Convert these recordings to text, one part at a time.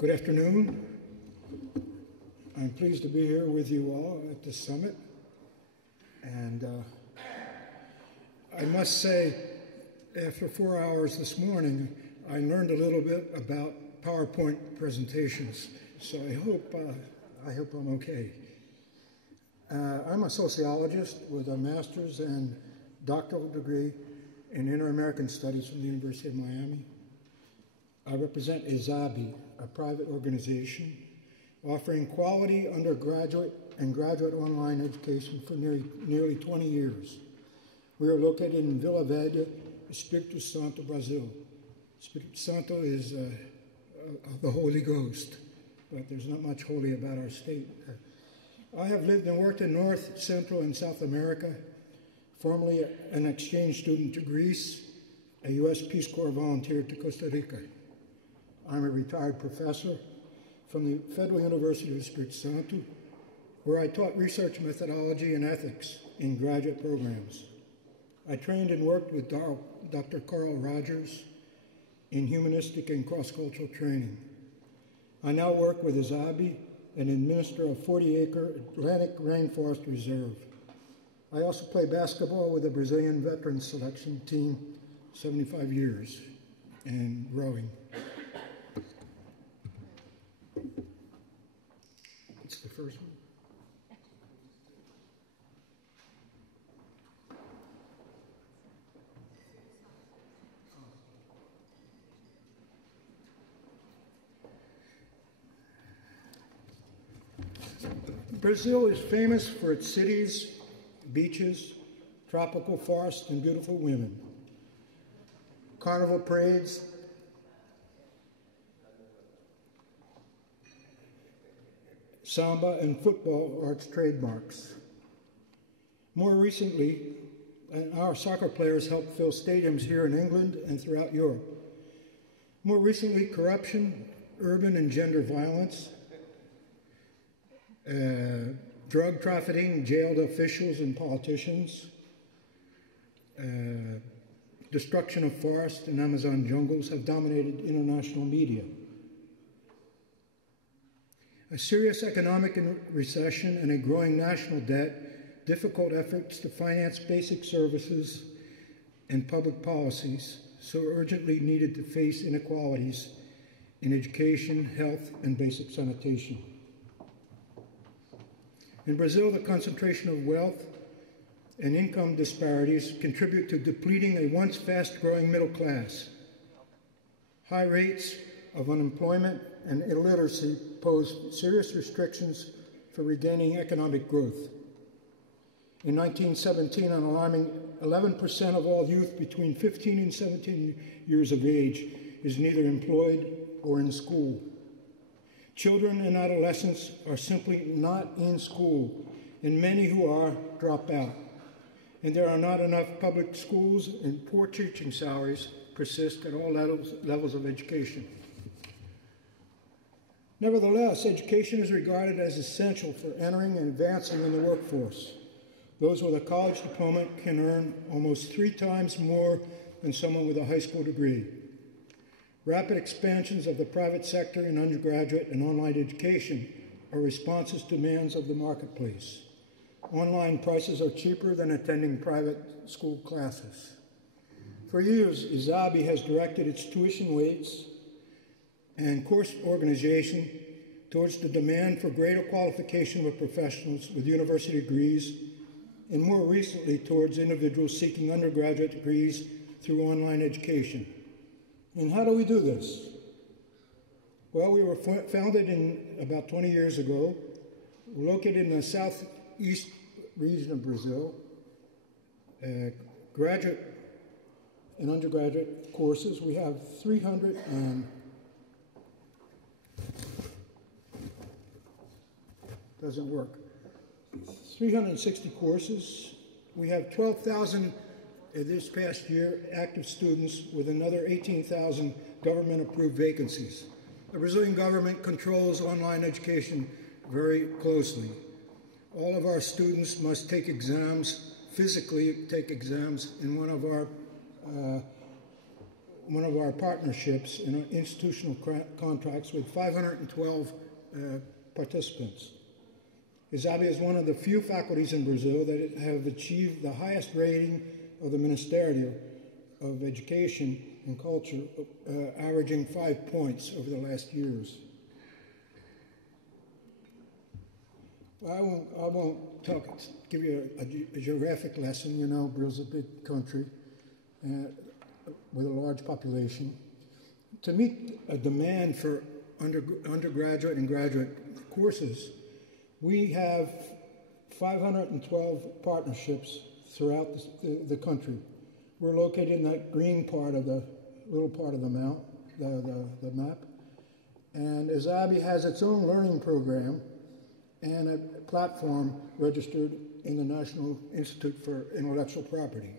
Good afternoon. I'm pleased to be here with you all at the summit. And I must say, after 4 hours this morning, I learned a little bit about PowerPoint presentations. So I hope I'm okay. I'm a sociologist with a master's and doctoral degree in Inter-American Studies from the University of Miami. I represent IZABI, a private organization offering quality undergraduate and graduate online education for nearly 20 years. We are located in Vila Velha, Espírito Santo, Brazil. Espírito Santo is the Holy Ghost, but there's not much holy about our state. I have lived and worked in North, Central, and South America, formerly an exchange student to Greece, a U.S. Peace Corps volunteer to Costa Rica. I'm a retired professor from the Federal University of Espírito Santo, where I taught research methodology and ethics in graduate programs. I trained and worked with Dr. Carl Rogers in humanistic and cross-cultural training. I now work with IZABI and administer a 40-acre Atlantic Rainforest Reserve. I also play basketball with the Brazilian veterans selection team, 75 years, and growing. What's the first one? Brazil is famous for its cities, beaches, tropical forests, and beautiful women. Carnival parades, samba, and football are its trademarks. More recently, our soccer players helped fill stadiums here in England and throughout Europe. More recently, corruption, urban and gender violence, drug trafficking, jailed officials and politicians, destruction of forests and Amazon jungles have dominated international media. A serious economic recession and a growing national debt, difficult efforts to finance basic services and public policies so urgently needed to face inequalities in education, health, and basic sanitation. In Brazil, the concentration of wealth and income disparities contribute to depleting a once fast-growing middle class. High rates of unemployment and illiteracy pose serious restrictions for regaining economic growth. In 1917, an alarming 11% of all youth between 15 and 17 years of age is neither employed or in school. Children and adolescents are simply not in school, and many who are drop out. And there are not enough public schools, and poor teaching salaries persist at all levels of education. Nevertheless, education is regarded as essential for entering and advancing in the workforce. Those with a college diploma can earn almost 3 times more than someone with a high school degree. Rapid expansions of the private sector in undergraduate and online education are responses to demands of the marketplace. Online prices are cheaper than attending private school classes. For years, IZABI has directed its tuition rates and course organization towards the demand for greater qualification of professionals with university degrees, and more recently towards individuals seeking undergraduate degrees through online education. And how do we do this? Well, we were founded about 20 years ago, located in the southeast region of Brazil. Graduate and undergraduate courses, we have 360 courses. We have 12,000 this past year active students with another 18,000 government-approved vacancies. The Brazilian government controls online education very closely. All of our students must take exams, physically take exams in one one of our partnerships in institutional contracts with 512 participants. ISABE is one of the few faculties in Brazil that have achieved the highest rating of the Ministério of Education and Culture, averaging 5 points over the last years. I won't give you a geographic lesson. You know, Brazil's a big country with a large population. To meet a demand for undergraduate and graduate courses, we have 512 partnerships throughout the country. We're located in that green part of the little part of the map. And ISABE has its own learning program and a platform registered in the National Institute for Intellectual Property.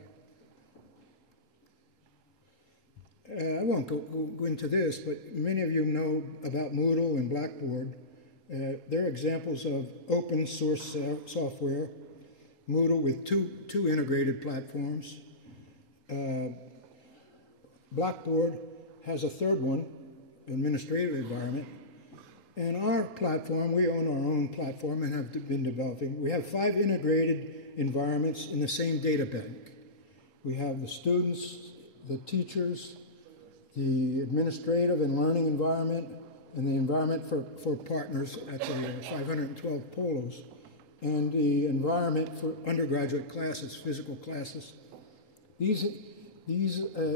I won't go into this, but many of you know about Moodle and Blackboard. They're examples of open source software. Moodle with two integrated platforms. Blackboard has a third one, administrative environment. And our platform, we own our own platform and have been developing. We have 5 integrated environments in the same data bank. We have the students, the teachers, the administrative and learning environment, and the environment for partners at the 512 polos, and the environment for undergraduate classes, physical classes. These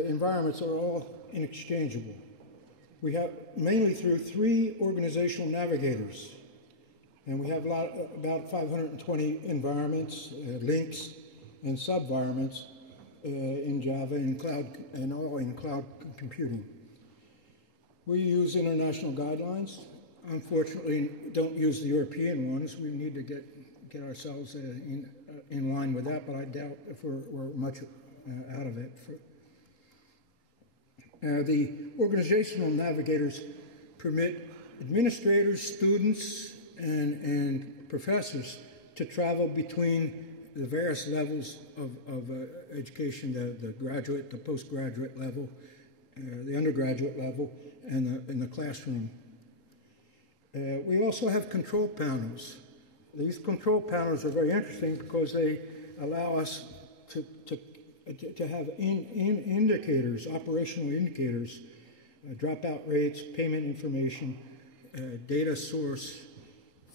environments are all inexchangeable. We have mainly through 3 organizational navigators, and we have about 520 environments, links, and sub-environments in Java and cloud, and all in cloud computing. We use international guidelines. Unfortunately, don't use the European ones. We need to get ourselves in line with that, but I doubt if we're much out of it. The organizational navigators permit administrators, students, and professors to travel between the various levels of education, the graduate, the postgraduate level, the undergraduate level, and the classroom. We also have control panels. These control panels are very interesting because they allow us to have indicators, operational indicators, dropout rates, payment information, data source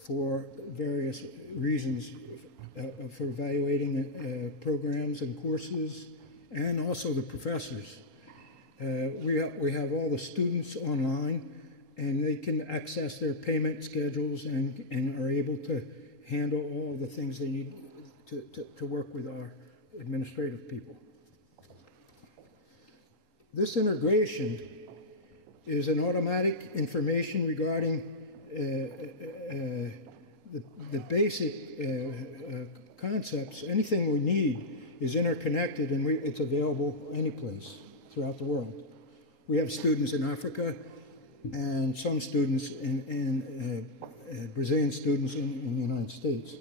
for various reasons for evaluating programs and courses, and also the professors. We have all the students online, and they can access their payment schedules and are able to handle all the things they need to work with our administrative people. This integration is an automatic information regarding the basic concepts. Anything we need is interconnected, and it's available any place throughout the world. We have students in Africa and some students Brazilian students in the United States.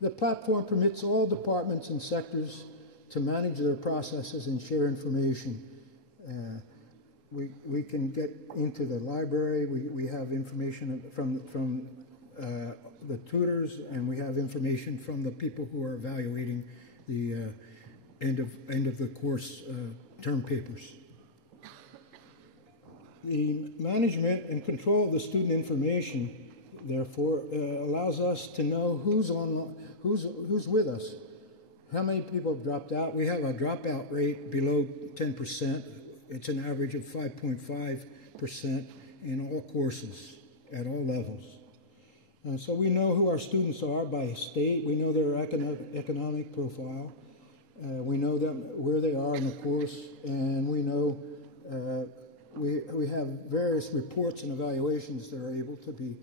The platform permits all departments and sectors to manage their processes and share information. We can get into the library. We have information from the tutors, and we have information from the people who are evaluating the end of the course term papers. The management and control of the student information, therefore, allows us to know who's with us, how many people have dropped out. We have a dropout rate below 10%. It's an average of 5.5% in all courses at all levels. And so we know who our students are by state. We know their economic profile. We know them where they are in the course, and we know we have various reports and evaluations that are able to be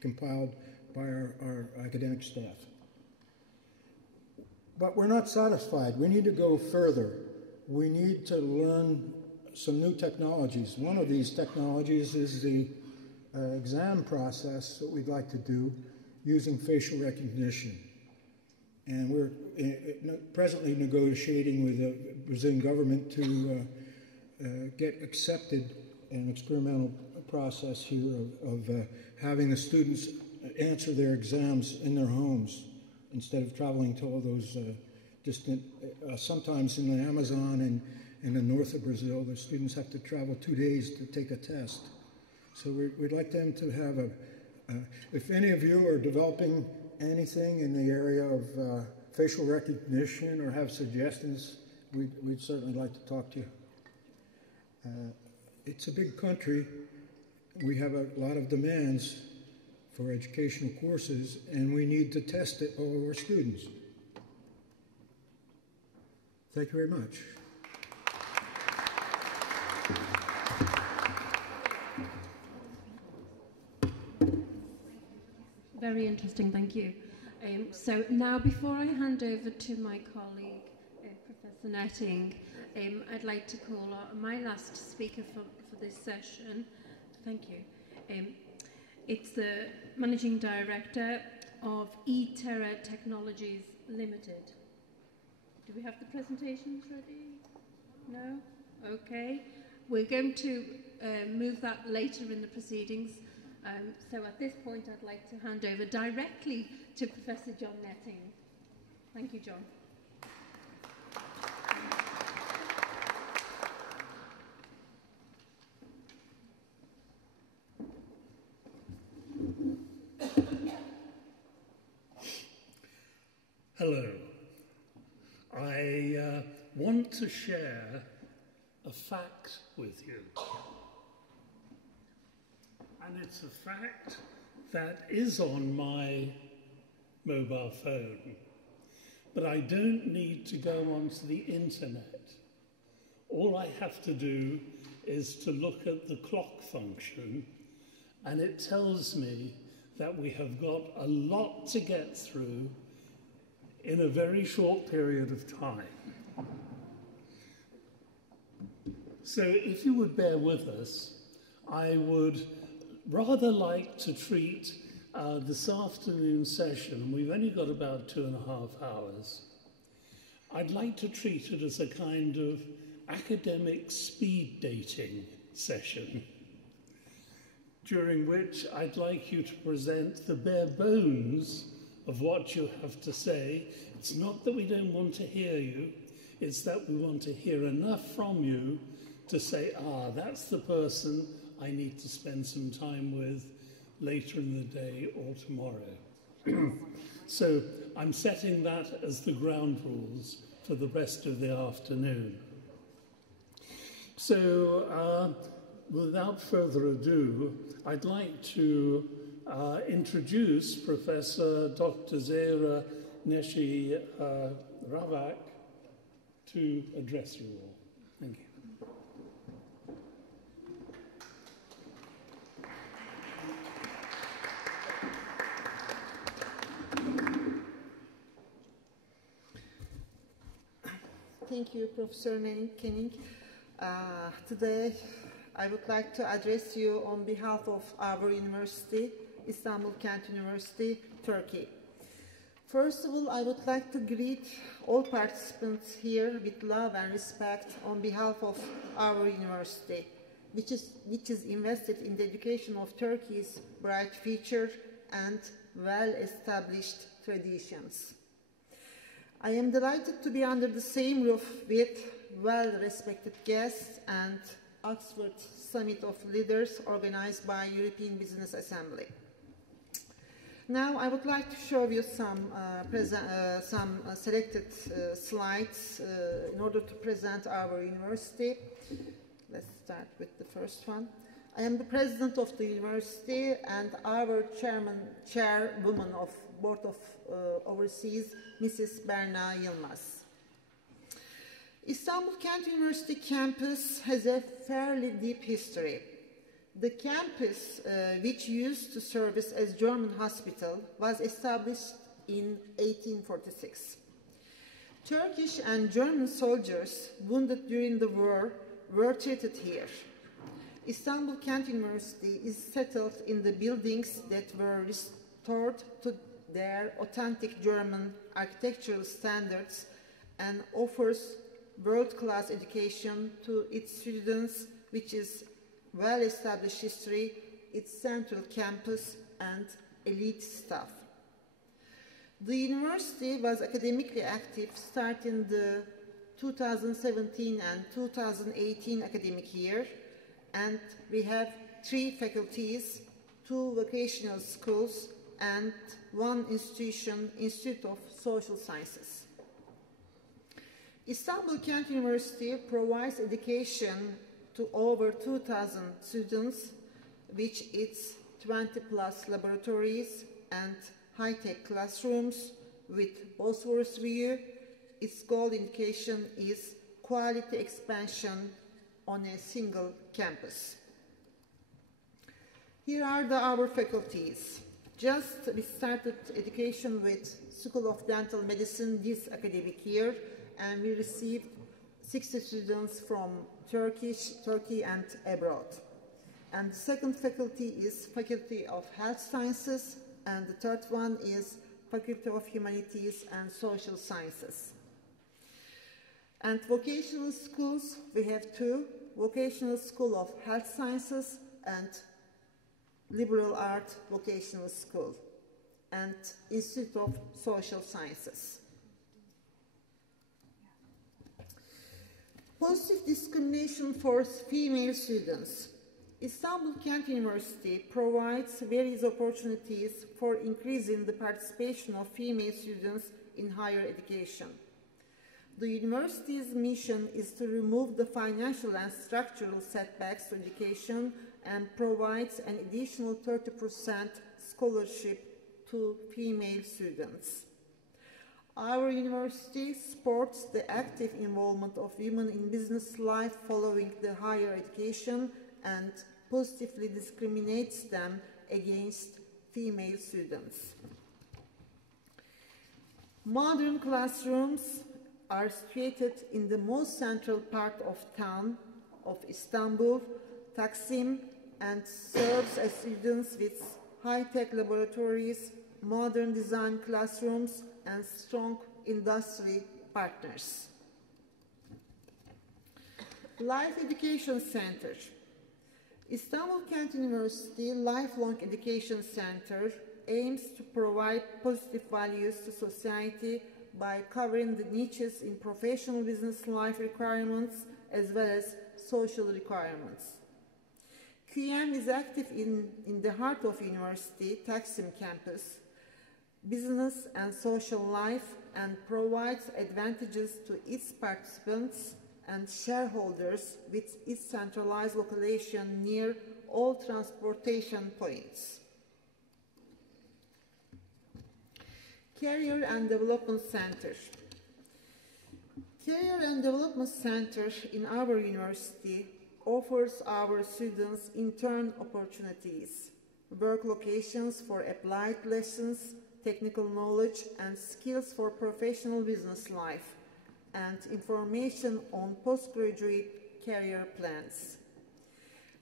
compiled by our academic staff. But we're not satisfied. We need to go further. We need to learn some new technologies. One of these technologies is the exam process that we'd like to do using facial recognition. And we're presently negotiating with the Brazilian government to get accepted in an experimental process here of having the students answer their exams in their homes instead of traveling to all those distant, sometimes in the Amazon and in the north of Brazil, the students have to travel 2 days to take a test. So we'd like them to have if any of you are developing anything in the area of facial recognition or have suggestions, we'd certainly like to talk to you. It's a big country. We have a lot of demands for educational courses, and we need to test it all of our students. Thank you very much. Very interesting, thank you. So now, before I hand over to my colleague, Professor Netting, I'd like to call my last speaker for this session. Thank you. It's the Managing Director of eTerra Technologies Limited. Do we have the presentations ready? No? Okay. We're going to move that later in the proceedings. So at this point, I'd like to hand over directly to Professor John Netting. Thank you, John. Hello. I want to share a fact with you. And it's a fact that is on my mobile phone, but I don't need to go onto the internet. All I have to do is to look at the clock function, and it tells me that we have got a lot to get through in a very short period of time. So if you would bear with us, I would rather like to treat this afternoon session, and we've only got about 2.5 hours, I'd like to treat it as a kind of academic speed dating session, during which I'd like you to present the bare bones of what you have to say. It's not that we don't want to hear you, it's that we want to hear enough from you to say, that's the person I need to spend some time with later in the day or tomorrow. So I'm setting that as the ground rules for the rest of the afternoon. So without further ado, I'd like to introduce Professor Dr. Zahra Neshi Ravak to address you all. Thank you. Thank you, Professor Kenning. Today, I would like to address you on behalf of our university, Istanbul Kent University, Turkey. First of all, I would like to greet all participants here with love and respect on behalf of our university, which is invested in the education of Turkey's bright future and well-established traditions. I am delighted to be under the same roof with well-respected guests and Oxford Summit of Leaders organized by European Business Assembly. Now I would like to show you some selected slides in order to present our university. Let's start with the first one. I am the president of the university and our chairwoman of Board of Overseas, Mrs. Berna Yilmaz. Istanbul Kent University campus has a fairly deep history. The campus, which used to service as German hospital, was established in 1846. Turkish and German soldiers wounded during the war were treated here. Istanbul Kent University is settled in the buildings that were restored to their authentic German architectural standards and offers world-class education to its students, which is well-established history, its central campus, and elite staff. The university was academically active starting the 2017 and 2018 academic year, and we have 3 faculties, 2 vocational schools, and 1 Institute of Social Sciences. Istanbul Kent University provides education to over 2,000 students, which its 20+ laboratories and high-tech classrooms with Bosphorus view. Its goal indication is quality expansion on a single campus. Here are our faculties. We started education with School of Dental Medicine this academic year, and we received 60 students from Turkey and abroad. And the second faculty is Faculty of Health Sciences, and the third one is Faculty of Humanities and Social Sciences. And vocational schools, we have 2, Vocational School of Health Sciences and Liberal Art Vocational School, and Institute of Social Sciences. Positive discrimination for female students. Istanbul Kent University provides various opportunities for increasing the participation of female students in higher education. The university's mission is to remove the financial and structural setbacks to education and provides an additional 30% scholarship to female students. Our university supports the active involvement of women in business life following the higher education and positively discriminates them against female students. Modern classrooms are situated in the most central part of town of Istanbul, Taksim, and serves as students with high-tech laboratories, modern design classrooms, and strong industry partners. Life Education Center. Istanbul Kent University Lifelong Education Center aims to provide positive values to society by covering the niches in professional business life requirements as well as social requirements. QM is active in the heart of university, Taksim campus, business and social life, and provides advantages to its participants and shareholders with its centralized location near all transportation points. Career and Development Center. Career and Development Center in our university offers our students intern opportunities, work locations for applied lessons, technical knowledge and skills for professional business life, and information on postgraduate career plans.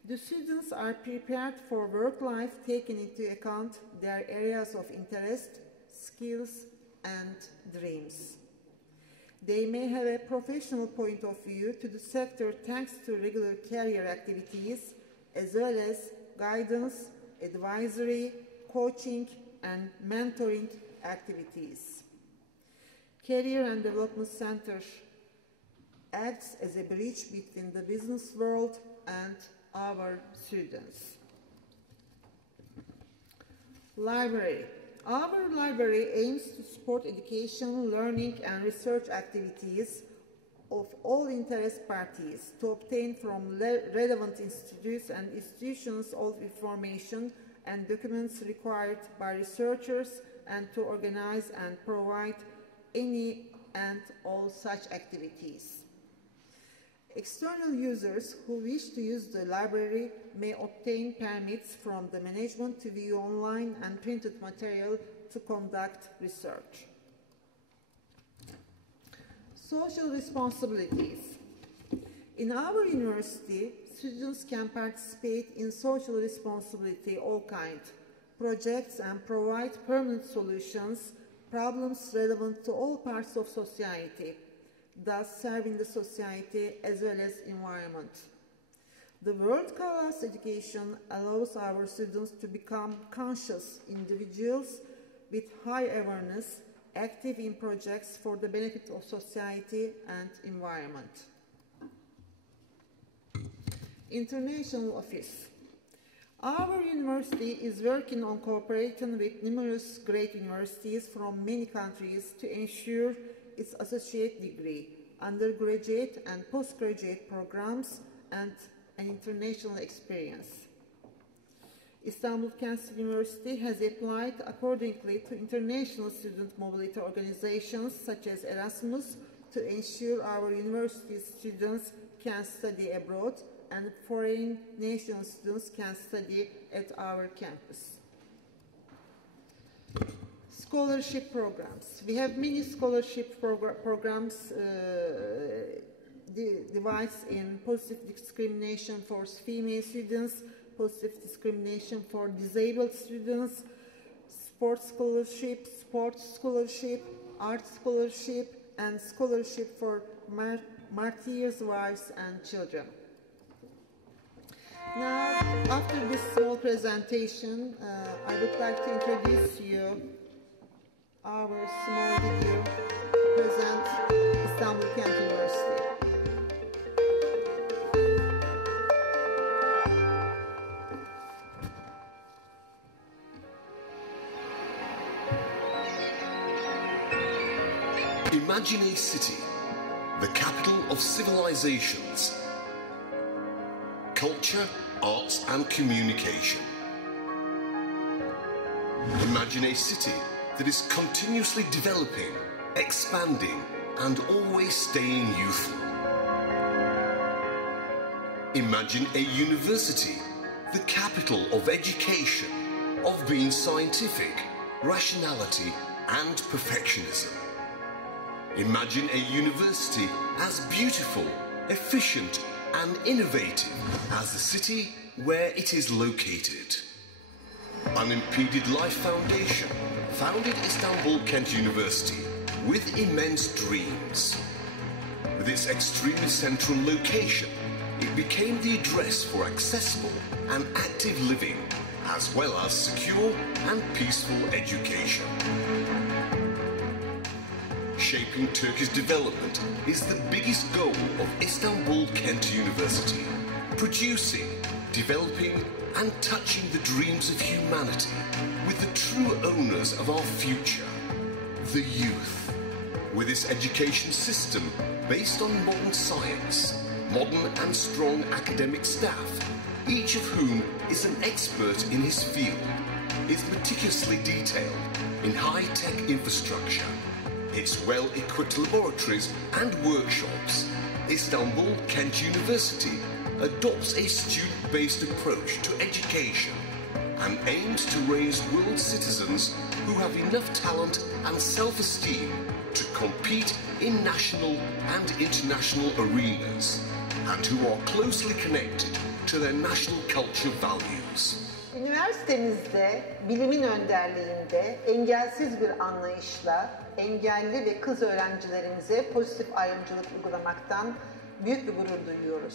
The students are prepared for work life taking into account their areas of interest, skills, and dreams. They may have a professional point of view to the sector thanks to regular career activities, as well as guidance, advisory, coaching, and mentoring activities. Career and Development Center acts as a bridge between the business world and our students. Library. Our library aims to support education, learning, and research activities of all interest parties to obtain from relevant institutes and institutions all information and documents required by researchers and to organize and provide any and all such activities. External users who wish to use the library may obtain permits from the management to view online and printed material to conduct research. Social responsibilities. In our university, students can participate in social responsibility all kinds, projects, and provide permanent solutions, problems relevant to all parts of society. thus serving the society as well as environment. The world-class education allows our students to become conscious individuals with high awareness, active in projects for the benefit of society and environment. International Office. Our university is working on cooperating with numerous great universities from many countries to ensure its associate degree, undergraduate and postgraduate programs, and an international experience. Istanbul Kent University has applied accordingly to international student mobility organizations such as Erasmus to ensure our university students can study abroad and foreign nation students can study at our campus. Scholarship programs. We have many scholarship programs divides in positive discrimination for female students, positive discrimination for disabled students, sports scholarship, art scholarship, and scholarship for martyrs' wives and children. Now, after this small presentation, I would like to introduce you our small video to present Istanbul Kent University. Imagine a city, the capital of civilizations, culture, arts and communication. Imagine a city that is continuously developing, expanding and always staying youthful. Imagine a university, the capital of education, of being scientific, rationality and perfectionism. Imagine a university as beautiful, efficient and innovative as the city where it is located. Unimpeded Life Foundation founded Istanbul Kent University with immense dreams. With its extremely central location, it became the address for accessible and active living, as well as secure and peaceful education. Shaping Turkey's development is the biggest goal of Istanbul Kent University, producing, developing and touching the dreams of humanity with the true owners of our future, the youth. With its education system based on modern science, modern and strong academic staff, each of whom is an expert in his field, is meticulously detailed in high-tech infrastructure, its well-equipped laboratories and workshops. Istanbul Kent University adopts a student-based approach to education and aims to raise world citizens who have enough talent and self-esteem to compete in national and international arenas and who are closely connected to their national culture values. Üniversitemizde bilimin önderliğinde engelsiz bir anlayışla engelli ve kız öğrencilerimize pozitif ayrımcılık uygulamaktan büyük bir gurur duyuyoruz.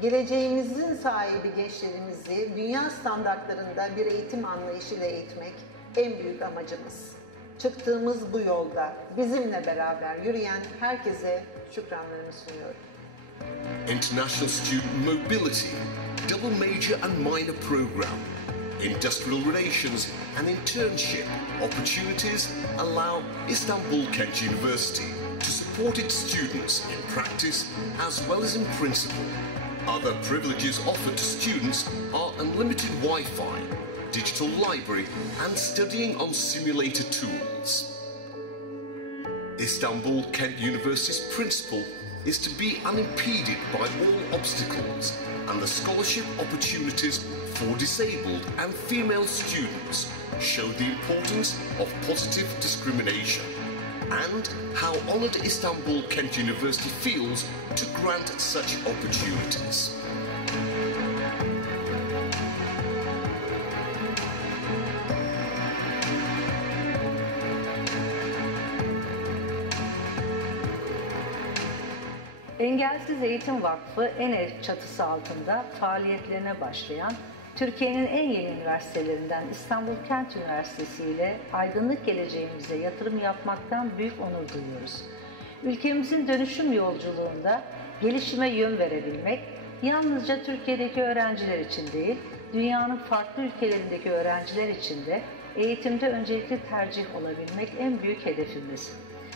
Geleceğimizin sahibi gençlerimizi dünya standartlarında bir eğitim anlayışıyla eğitmek en büyük amacımız. Çıktığımız bu yolda bizimle beraber yürüyen herkese şükranlarımı sunuyorum. International Student Mobility, Double Major and Minor Program, Industrial Relations and Internship opportunities allow Istanbul Kent University to support its students in practice as well as in principle. Other privileges offered to students are unlimited Wi-Fi, digital library and studying on simulator tools. Istanbul Kent University's principle is to be unimpeded by all obstacles, and the scholarship opportunities for disabled and female students show the importance of positive discrimination and how honoured Istanbul Kent University feels to grant such opportunities. Engelsiz Eğitim Vakfı enrich çatısı altında faaliyetlerine başlayan Türkiye'nin en yeni üniversitelerinden İstanbul Kent Üniversitesi ile aydınlık geleceğimize yatırım yapmaktan büyük onur duyuyoruz. Ülkemizin dönüşüm yolculuğunda gelişime yön verebilmek, yalnızca Türkiye'deki öğrenciler için değil, dünyanın farklı ülkelerindeki öğrenciler için de eğitimde öncelikli tercih olabilmek en büyük hedefimiz.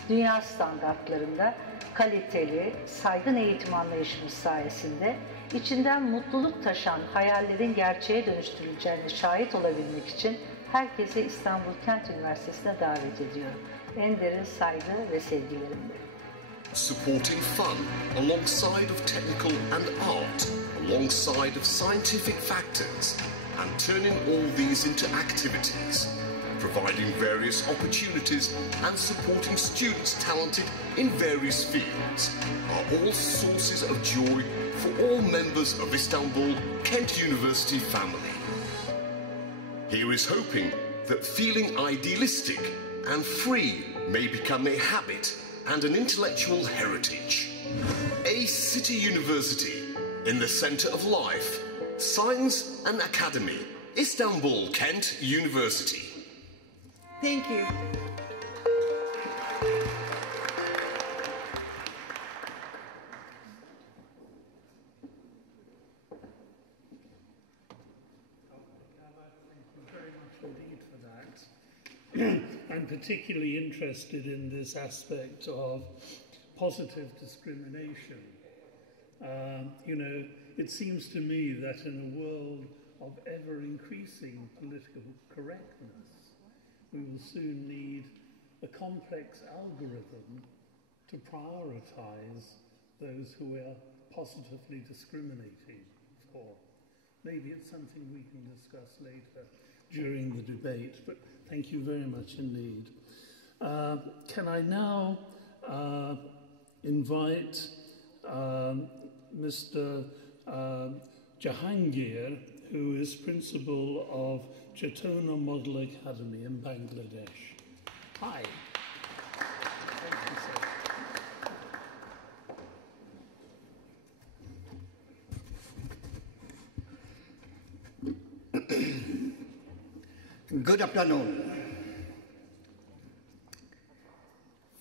Dünya standartlarında kaliteli, saygın eğitim anlayışımız sayesinde içinden mutluluk taşan hayallerin gerçeğe dönüştürüleceğine şahit olabilmek için herkesi İstanbul Kent Üniversitesi'ne davet ediyorum. En derin saygı ve sevgilerimle. Supporting fun alongside of technical and art, alongside of scientific factors, and turning all these into activities, providing various opportunities and supporting students talented in various fields are all sources of joy for all members of Istanbul Kent University family. Here is hoping that feeling idealistic and free may become a habit and an intellectual heritage. A city university in the centre of life, science and academy, Istanbul Kent University. Thank you. I'm particularly interested in this aspect of positive discrimination. It seems to me that in a world of ever-increasing political correctness, we will soon need a complex algorithm to prioritize those who we are positively discriminating for. Maybe it's something we can discuss later during the debate, but thank you very much indeed. Can I now invite Mr. Jahangir, who is principal of Chetona Model Academy in Bangladesh. Hi. Thank you, sir. Good afternoon.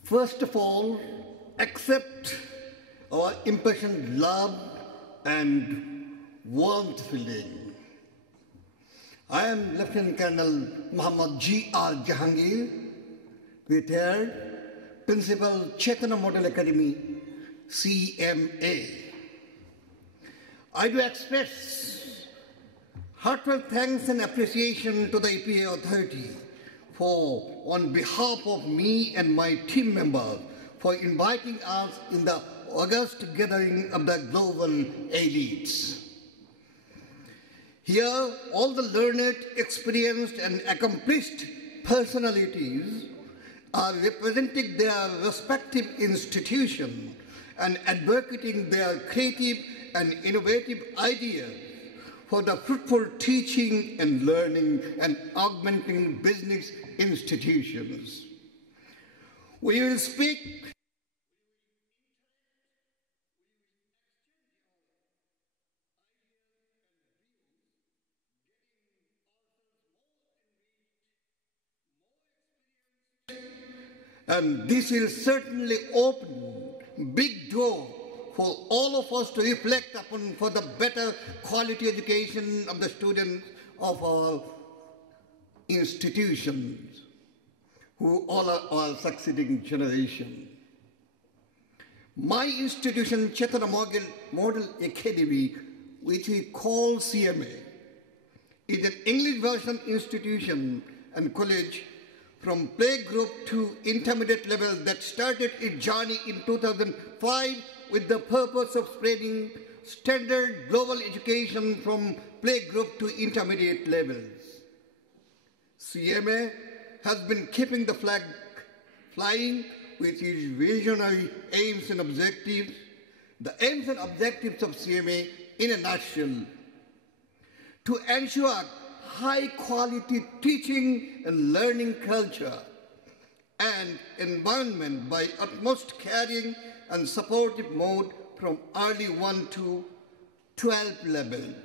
First of all, accept our impassioned love and warmth feeling. I am Lieutenant Colonel Muhammad G.R. Jahangir, retired Principal Chetona Model Academy, CMA. I do express heartfelt thanks and appreciation to the EPA authority for, on behalf of me and my team members, for inviting us in the August gathering of the global elites. Here, all the learned, experienced, and accomplished personalities are representing their respective institutions and advocating their creative and innovative ideas for the fruitful teaching and learning and augmenting business institutions. We will speak and this will certainly open big door for all of us to reflect upon for the better quality education of the students of our institutions, who all are our succeeding generation. My institution, Chetona Model Academy, which we call CMA, is an English version institution and college from playgroup to intermediate level that started its journey in 2005 with the purpose of spreading standard global education from playgroup to intermediate levels. CMA has been keeping the flag flying with its visionary aims and objectives. The aims and objectives of CMA in a nutshell: to ensure high-quality teaching and learning culture and environment by utmost caring and supportive mode from early 1 to 12 levels.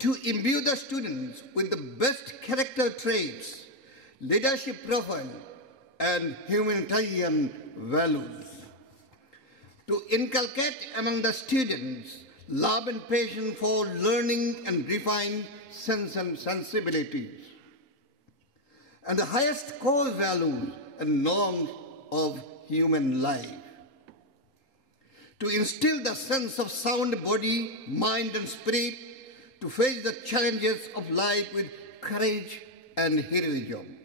To imbue the students with the best character traits, leadership profile, and humanitarian values. To inculcate among the students love and passion for learning and refined sense and sensibilities, and the highest core values and norms of human life. To instill the sense of sound body, mind, and spirit to face the challenges of life with courage and heroism.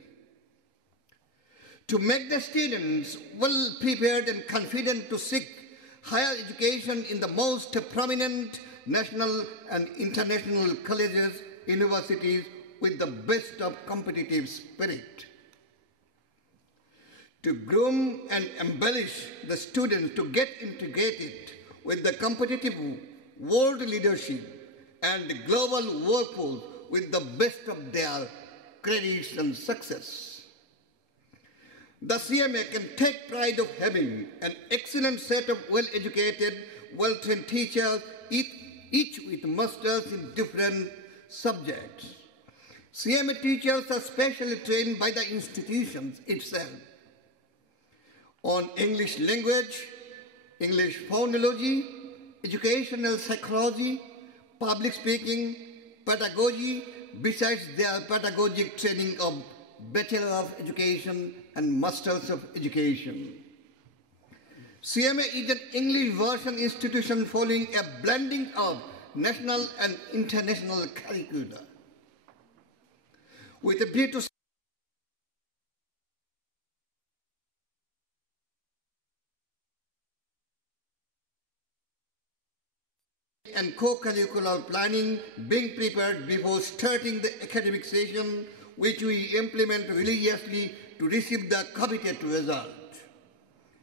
To make the students well prepared and confident to seek higher education in the most prominent national and international colleges, universities with the best of competitive spirit. To groom and embellish the students to get integrated with the competitive world leadership and the global workforce with the best of their credits and success. The CMA can take pride of having an excellent set of well-educated, well-trained teachers, each with masters in different subjects. CMA teachers are specially trained by the institutions itself on English language, English phonology, educational psychology, public speaking, pedagogy, besides their pedagogic training of Bachelor of Education and Masters of Education. CMA is an English version institution following a blending of national and international curricula, with a view to and co-curricular planning being prepared before starting the academic session, which we implement religiously to receive the coveted result.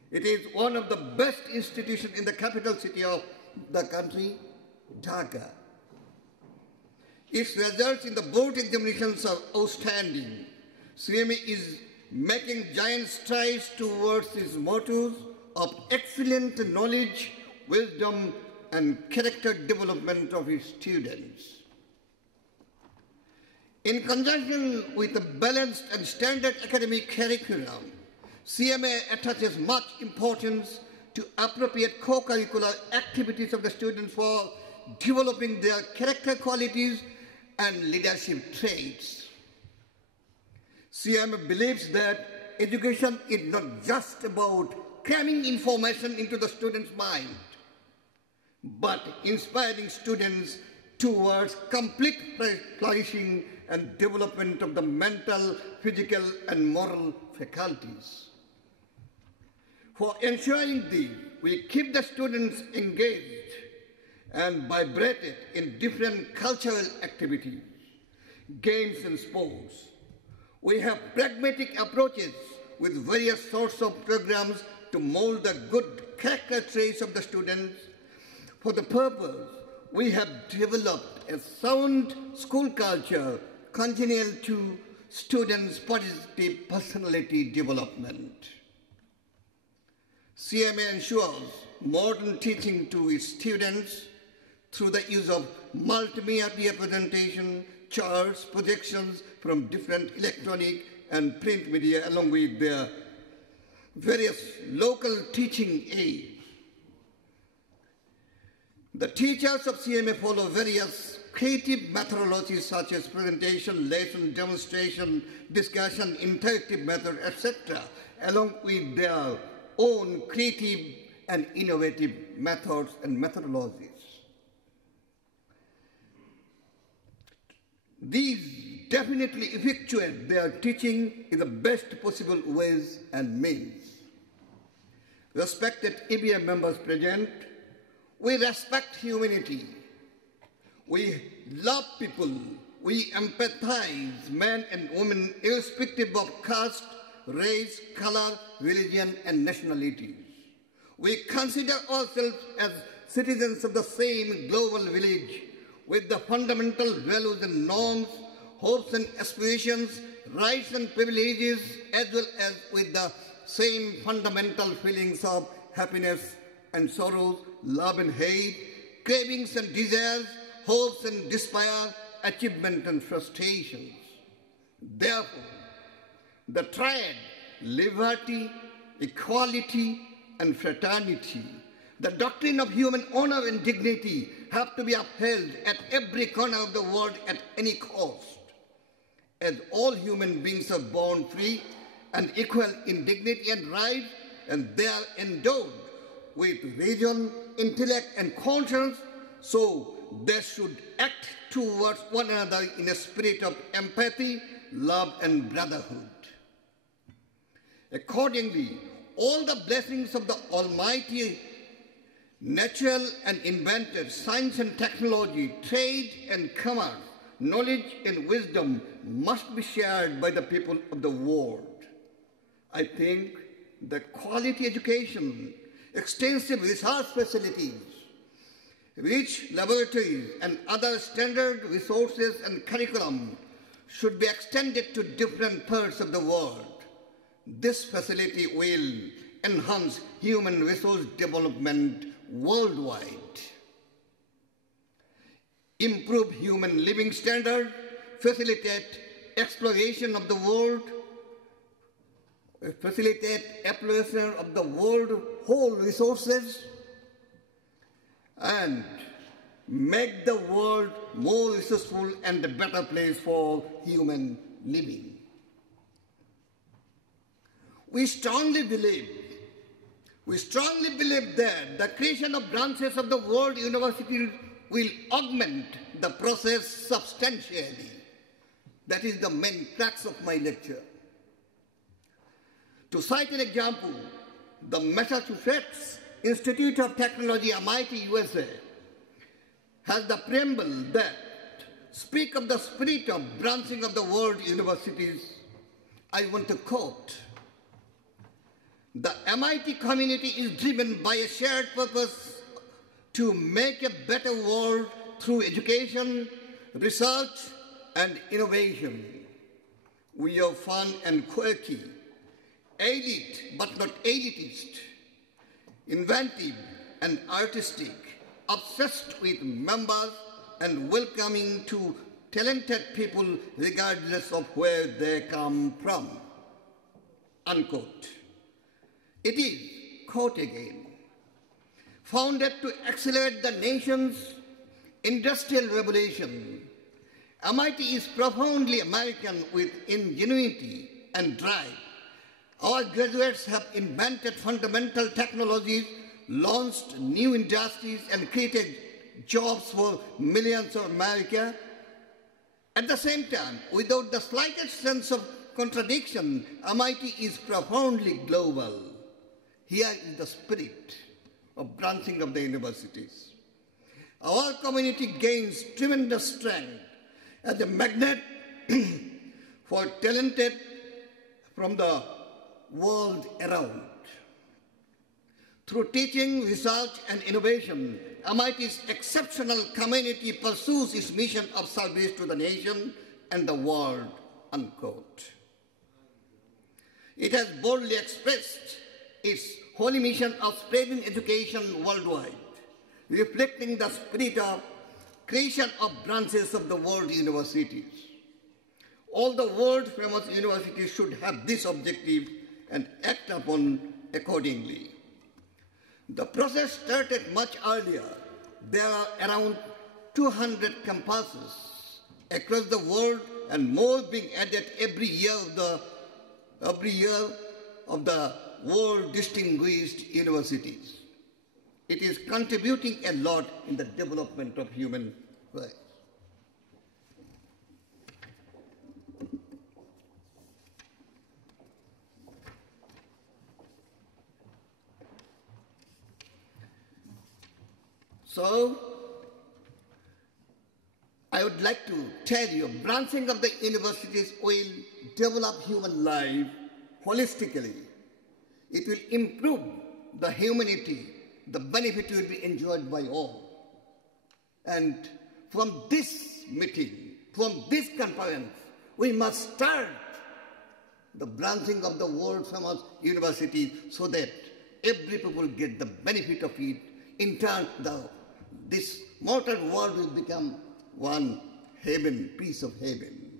It is one of the best institutions in the capital city of the country, Dhaka. Its results in the board examinations are outstanding. CMA is making giant strides towards its mottos of excellent knowledge, wisdom, and character development of its students. In conjunction with a balanced and standard academic curriculum, CMA attaches much importance to appropriate co-curricular activities of the students for developing their character qualities and leadership traits. CMA believes that education is not just about cramming information into the student's mind, but inspiring students towards complete flourishing and development of the mental, physical, and moral faculties. For ensuring this, we keep the students engaged and vibrated in different cultural activities, games, and sports. We have pragmatic approaches with various sorts of programs to mold the good character traits of the students. For the purpose, we have developed a sound school culture congenial to students' positive personality development. CMA ensures modern teaching to its students through the use of multimedia presentation, charts, projections from different electronic and print media, along with their various local teaching aids. The teachers of CMA follow various creative methodologies such as presentation, lesson, demonstration, discussion, interactive method, etc., along with their own creative and innovative methods and methodologies. These definitely effectuate their teaching in the best possible ways and means. Respected EBM members present, we respect humanity. We love people. We empathize men and women irrespective of caste, race, color, religion, and nationalities. We consider ourselves as citizens of the same global village with the fundamental values and norms, hopes and aspirations, rights and privileges, as well as with the same fundamental feelings of happiness and sorrows, love and hate, cravings and desires, hopes and despair, achievement and frustrations. Therefore, the triad, liberty, equality, and fraternity, the doctrine of human honor and dignity have to be upheld at every corner of the world at any cost. As all human beings are born free and equal in dignity and rights, and they are endowed with reason, intellect, and conscience, so they should act towards one another in a spirit of empathy, love, and brotherhood. Accordingly, all the blessings of the Almighty, natural and invented, science and technology, trade and commerce, knowledge and wisdom must be shared by the people of the world. I think that quality education, extensive research facilities, rich laboratories, and other standard resources and curriculum should be extended to different parts of the world. This facility will enhance human resource development worldwide, improve human living standard, facilitate exploration of the world, facilitate exploration of the world whole resources, and make the world more resourceful and a better place for human living. We strongly believe that the creation of branches of the world universities will augment the process substantially. That is the main crux of my lecture. To cite an example, the Massachusetts Institute of Technology, MIT, USA, has the preamble that speak of the spirit of branching of the world universities. I want to quote, "The MIT community is driven by a shared purpose to make a better world through education, research, and innovation. We are fun and quirky, elite but not elitist, inventive and artistic, obsessed with members and welcoming to talented people regardless of where they come from." Unquote. It is, quote again, founded to accelerate the nation's industrial revolution. MIT is profoundly American with ingenuity and drive. Our graduates have invented fundamental technologies, launched new industries, and created jobs for millions of America. At the same time, without the slightest sense of contradiction, MIT is profoundly global. Here is the spirit of branching of the universities. Our community gains tremendous strength as a magnet for talented from the world around. Through teaching, research, and innovation, MIT's exceptional community pursues its mission of service to the nation and the world, unquote. It has boldly expressed its holy mission of spreading education worldwide, reflecting the spirit of creation of branches of the world universities. All the world-famous universities should have this objective and act upon accordingly. The process started much earlier. There are around 200 campuses across the world and more being added every year of the world distinguished universities. It is contributing a lot in the development of human rights. So, I would like to tell you, branching of the universities will develop human life holistically. It will improve the humanity. The benefit will be enjoyed by all. And from this meeting, from this conference, we must start the branching of the world-famous universities so that every people get the benefit of it. In turn, this mortal world will become one heaven, piece of heaven.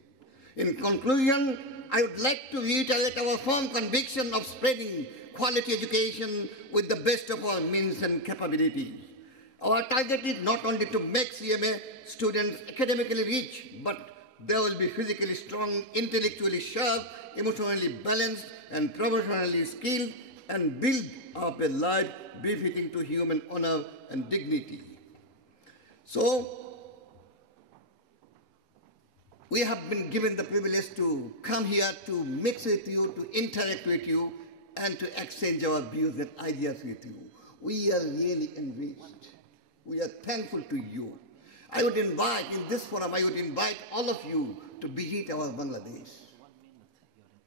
In conclusion, I would like to reiterate our firm conviction of spreading quality education with the best of our means and capabilities. Our target is not only to make CMA students academically rich, but they will be physically strong, intellectually sharp, emotionally balanced, and professionally skilled, and build up a life befitting to human honor and dignity. So, we have been given the privilege to come here to mix with you, to interact with you, and to exchange our views and ideas with you. We are really enriched. We are thankful to you. I would invite, in this forum, I would invite all of you to visit our Bangladesh.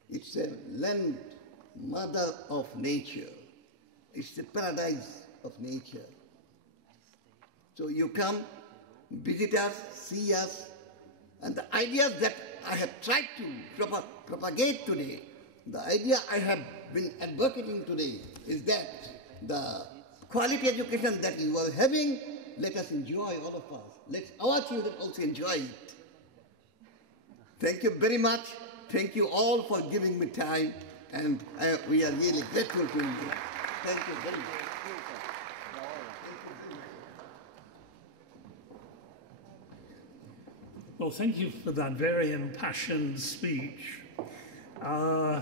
It's a land, mother of nature. It's the paradise of nature. So you come, visit us, see us, and the ideas that I have tried to propagate today, the idea I have been advocating today is that the quality education that you are having, let us enjoy, all of us. Let our children also enjoy it. Thank you very much. Thank you all for giving me time, and we are really grateful to you. Thank you very much. Well, thank you for that very impassioned speech. I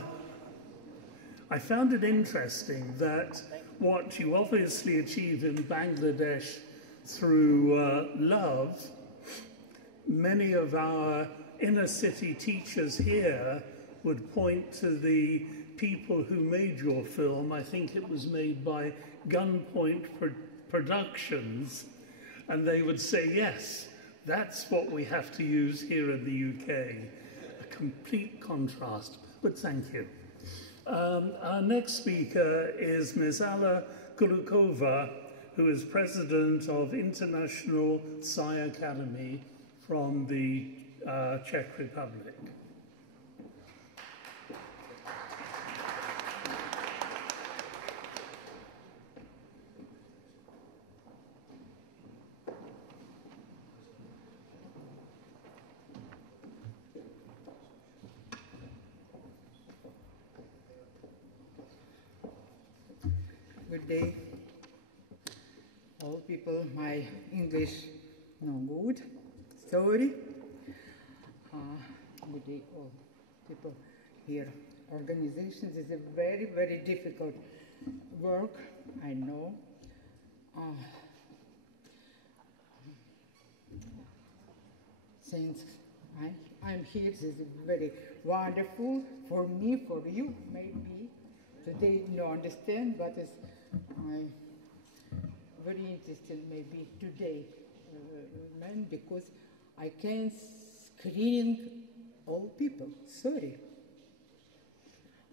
found it interesting that what you obviously achieved in Bangladesh through love, many of our inner city teachers here would point to the people who made your film. I think it was made by Gunpoint Productions, and they would say, yes, that's what we have to use here in the UK. A complete contrast, but thank you. Our next speaker is Ms. Alla Kulukova, who is president of International Psi Academy from the Czech Republic. Good day, all people. My English no good, sorry. Good day, all people here. Organizations is a very, very difficult work, I know. Since I'm here, this is very wonderful for me, for you, maybe. Today, no understand, but I'm very interested maybe today, man, because I can screen all people, sorry.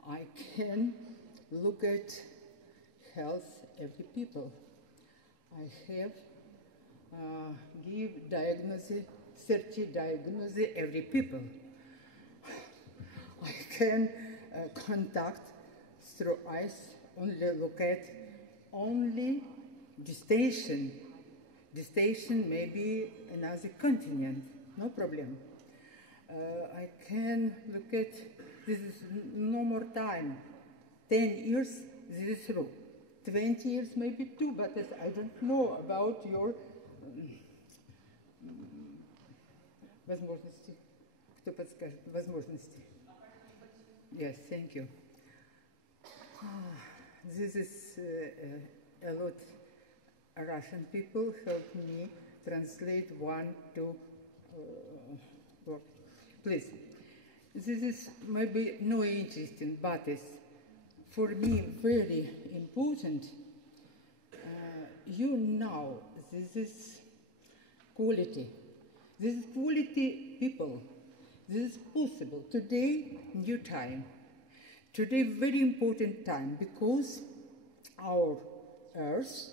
I can look at health every people. I have give diagnosis, search diagnosis every people. I can contact through eyes, only look at only the station. The station may be another continent, no problem. I can look at, this is no more time. 10 years, this is true. 20 years, maybe too, but I don't know about your возможности. Кто подскажет? Возможности. Yes, thank you. This is a lot. Russian people help me translate 1, 2 words. Please. This is maybe no interesting, but it's for me very important. You know, this is quality. This is quality people. This is possible. Today, new time. Today, very important time because our Earth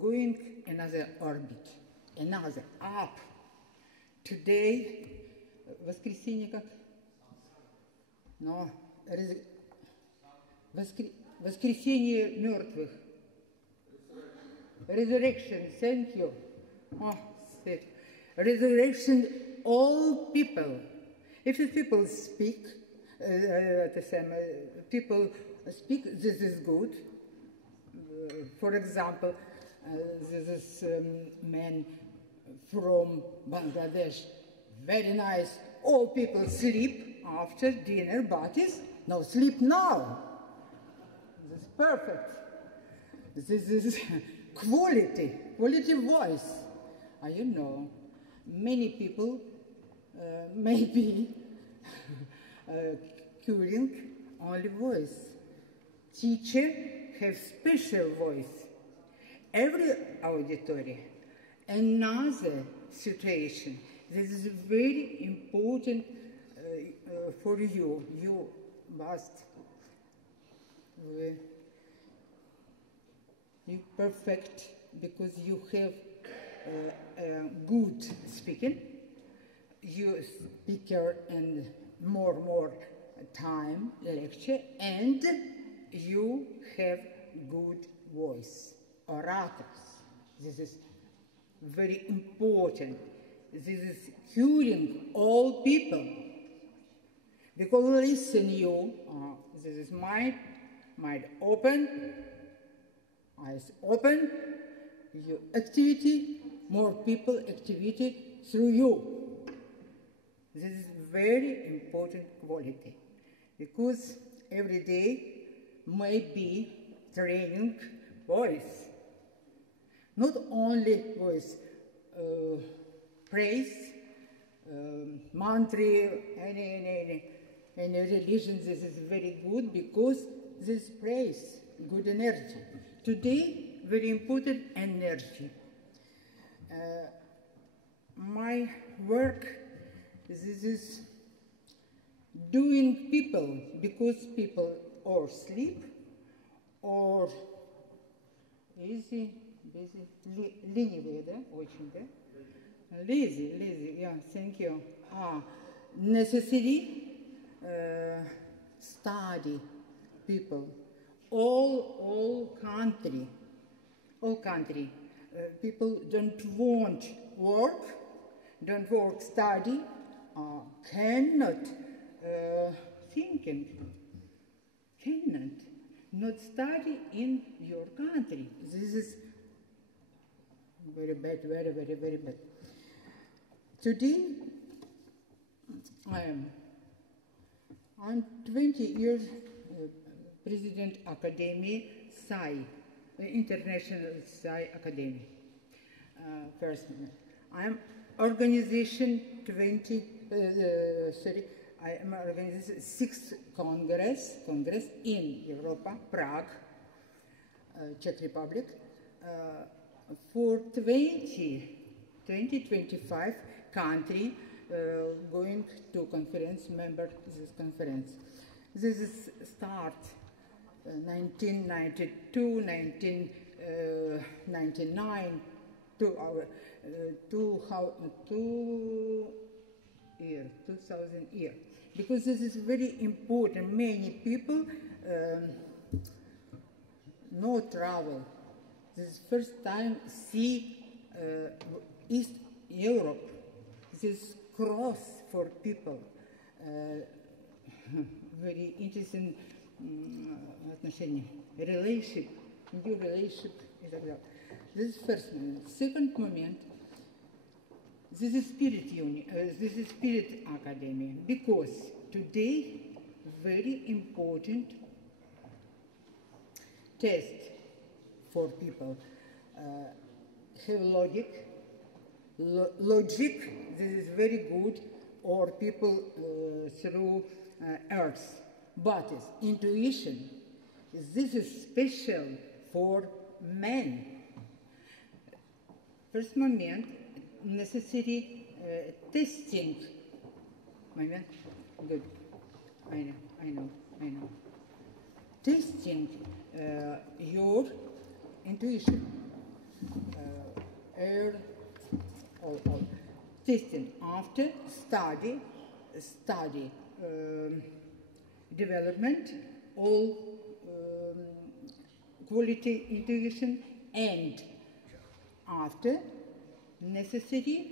going another orbit, another up. Today, воскресенье как? No, воскресение мертвых. Resurrection, thank you. Oh, resurrection, all people. If the people speak, people speak, this is good. For example, this is man from Bangladesh, very nice. All people sleep after dinner, but no sleep now. This is perfect. This is quality voice. You know, many people maybe curing only voice. Teacher have special voice. Every auditory, another situation. This is very important for you. You must be perfect because you have good speaking. You speaker and more time lecture, and you have good voice, orators. This is very important. This is curing all people. Because listen you, this is mind open, eyes open, your activity, more people activity through you. This is very important quality. Because every day may be training voice. Not only voice, praise, mantra, any religion, this is very good because this praise, good energy. Today, very important energy. My work, this is doing people, because people or sleep or busy, ленивые, да, очень, да? Lazy, yeah, thank you. Necessary study people, all country, people don't want work, study, cannot thinking, cannot not study in your country. This is very bad, very bad. Today, I'm 20 years President Academy SAI, International SAI Academy. First, I'm organization I am organizing 6th Congress in Europe, Prague, Czech Republic, for 2025 country going to conference, member this conference. This is start 1992, 1999, 2000 year. Because this is very important. Many people no travel. This is first time see East Europe. This cross for people. Very interesting отношения. Relationship, new relationship и так далее. This is first moment. Second moment. This is Spirit Academy, because today very important test for people. Have logic. This is very good, or people through arts. But intuition, this is special for men. First moment. Necessary testing. Moment. Good. I know. Testing your intuition. All. Testing after study development, all quality integration, and after necessary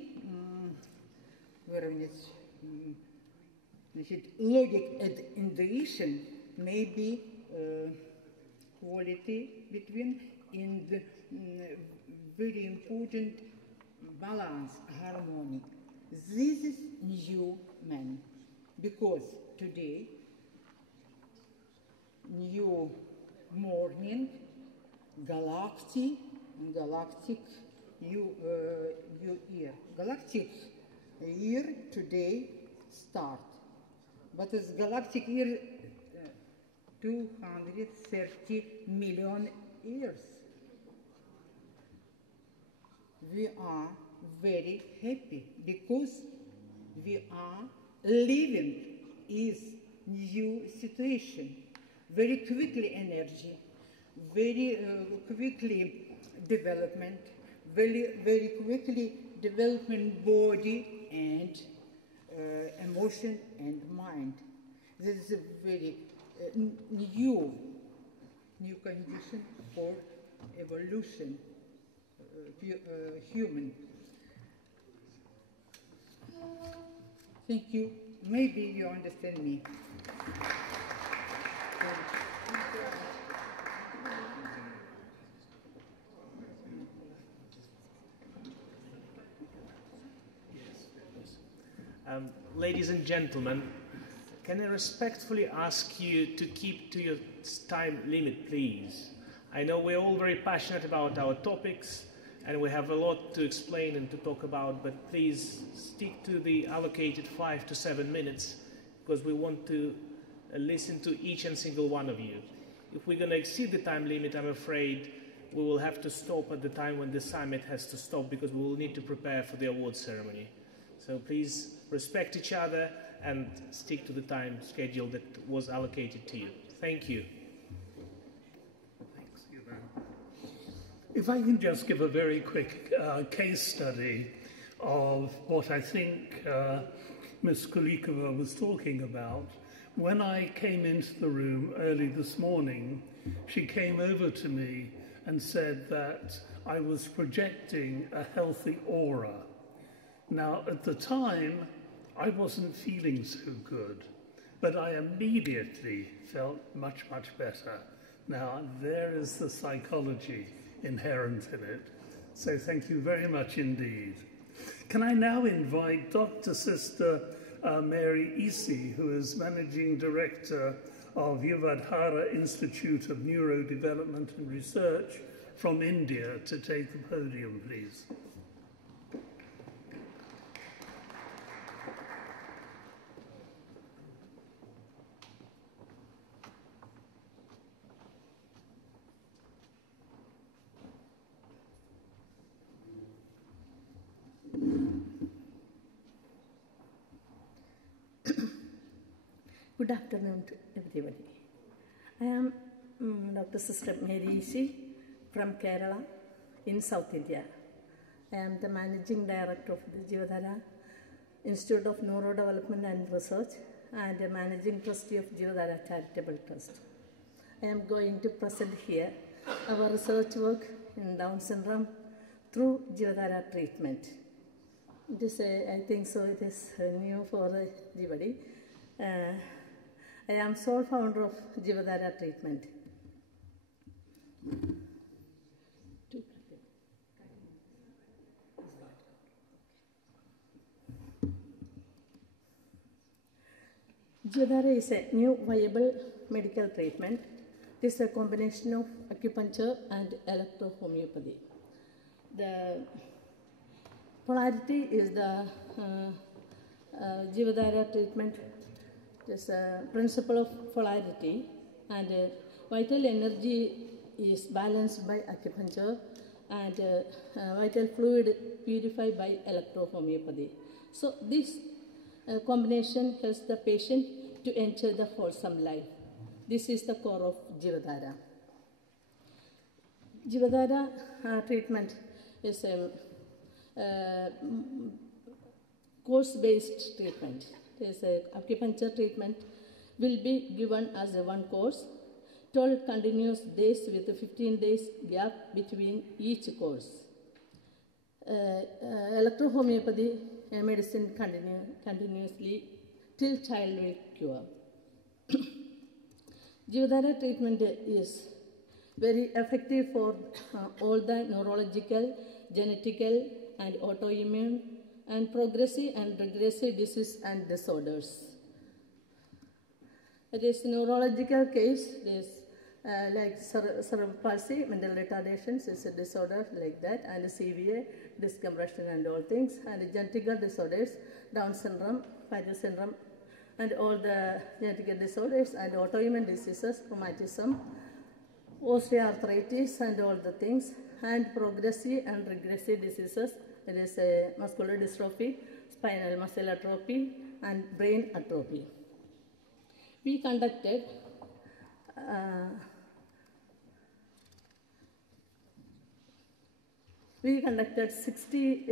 logic and integration may be quality between in the very important balance, harmony. This is new man, because today, new morning, galactic new year. Galactic year today start, but it's galactic year 230 million years. We are very happy because we are living is new situation, very quickly energy, very quickly development, very quickly development body and emotion and mind. This is a very new condition for evolution, human. Thank you. Maybe you understand me. Ladies and gentlemen, can I respectfully ask you to keep to your time limit, please? I know we're all very passionate about our topics and we have a lot to explain and to talk about, but please stick to the allocated 5 to 7 minutes because we want to listen to each and single one of you. If we're going to exceed the time limit, I'm afraid we will have to stop at the time when the summit has to stop because we will need to prepare for the award ceremony. So please respect each other and stick to the time schedule that was allocated to you. Thank you. Thanks, Ivan. If I can just give a very quick case study of what I think Ms. Kulikova was talking about. When I came into the room early this morning, she came over to me and said that I was projecting a healthy aura. Now, at the time, I wasn't feeling so good, but I immediately felt much, much better. Now, there is the psychology inherent in it. So thank you very much indeed. Can I now invite Dr. Sister Mary Isi, who is Managing Director of Yuvadhara Institute of Neurodevelopment and Research from India, to take the podium, please. Good afternoon to everybody. I am Dr. Sister Mary Isi from Kerala in South India. I am the Managing Director of the Jivadhara Institute of Neurodevelopment and Research and a Managing Trustee of Jivadhara Charitable Trust. I am going to present here our research work in Down syndrome through Jivadhara treatment. It is, I think so, it is new for everybody. I am sole founder of Jivadhara treatment. Jivadhara is a new viable medical treatment. It is a combination of acupuncture and electrohomeopathy. The polarity is the Jivadhara treatment. There's a principle of polarity, and vital energy is balanced by acupuncture and vital fluid purified by electrohomeopathy. So this combination helps the patient to enter the wholesome life. This is the core of Jivadhara. Jivadhara treatment is a course-based treatment. There's a acupuncture treatment will be given as a one course. 12 continuous days with a 15 days gap between each course. Electrohomeopathy medicine continuously till child will cure. Jivadhara treatment is very effective for all the neurological, genetical, and autoimmune, and progressive and regressive disease and disorders. It is neurological case. It is like cerebral palsy, mental retardations is a disorder like that, and severe discompression and all things, and genetical disorders, Down syndrome, Paget syndrome, and all the genetical disorders, and autoimmune diseases, rheumatism, osteoarthritis, and all the things, and progressive and regressive diseases. It is a muscular dystrophy, spinal muscle atrophy, and brain atrophy. We conducted 60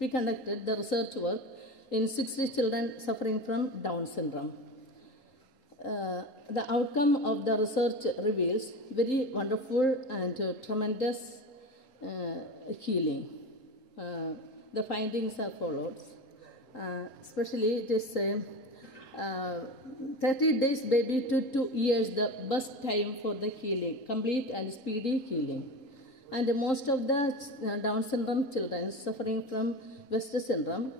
we conducted the research work in 60 children suffering from Down syndrome. The outcome of the research reveals very wonderful and tremendous healing. The findings are followed. Especially it is 30 days baby to 2 years the best time for the healing, complete and speedy healing. And most of the Down syndrome children suffering from West syndrome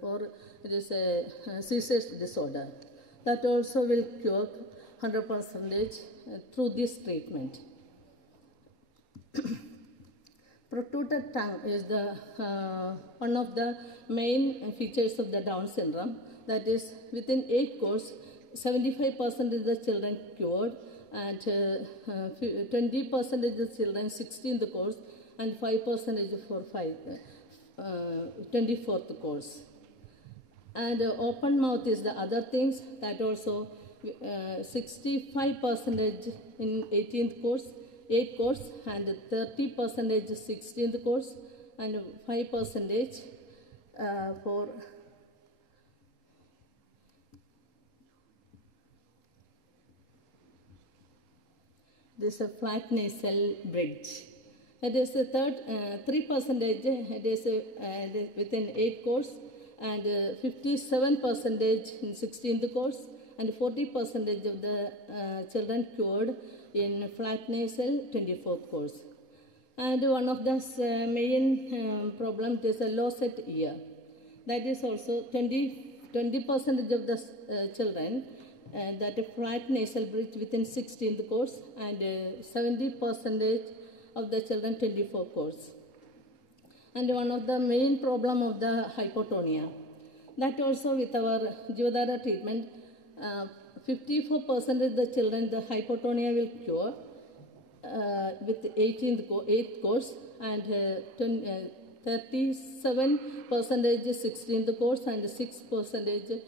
or it is a seizure disorder, that also will cure 100% through this treatment. Protruded tongue is the one of the main features of the Down syndrome. That is, within 8 courses, 75% of the children cured, and 20% of the children 16th course, and 5% for 24th course. And open mouth is the other things, that also 65% in 18th course, 8 course, and 30% 16th course, and 5% for this is a flat nasal bridge. It is a 3%. It is within 8 course, and 57% in 16th course, and 40% of the children cured in flat nasal 24th course. And one of the main problems is a low set ear. That is also 20% of the children that flat nasal bridge within 16th course, and 70% of the children 24th course. And one of the main problem of the hypotonia. That also with our Jivadhara treatment, 54% of the children the hypotonia will cure with 8th course, and 37% 16th course, and 6%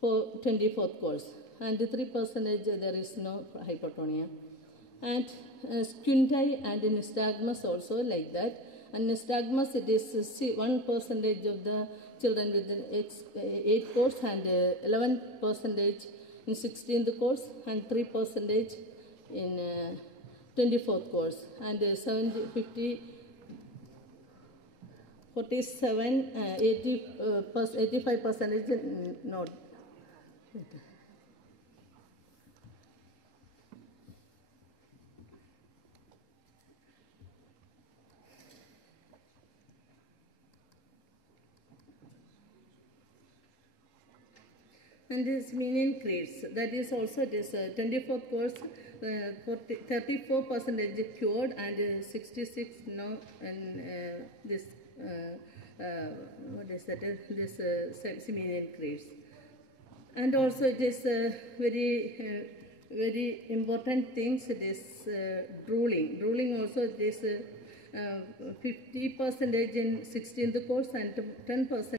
for 24th course, and 3% there is no hypotonia. And squint-eye and nystagmus also like that. And nystagmus, it is 1% of the children within 8 course, and 11% in 16th course, and 3% in 24th course, and 85% not. And this meaning creates, that is also this 24th course, 34% cured, and 66 no, and this what is that? This seminal creates. And also it is very important things. It is drooling. Drooling also it is 50% in 16th course, and 10%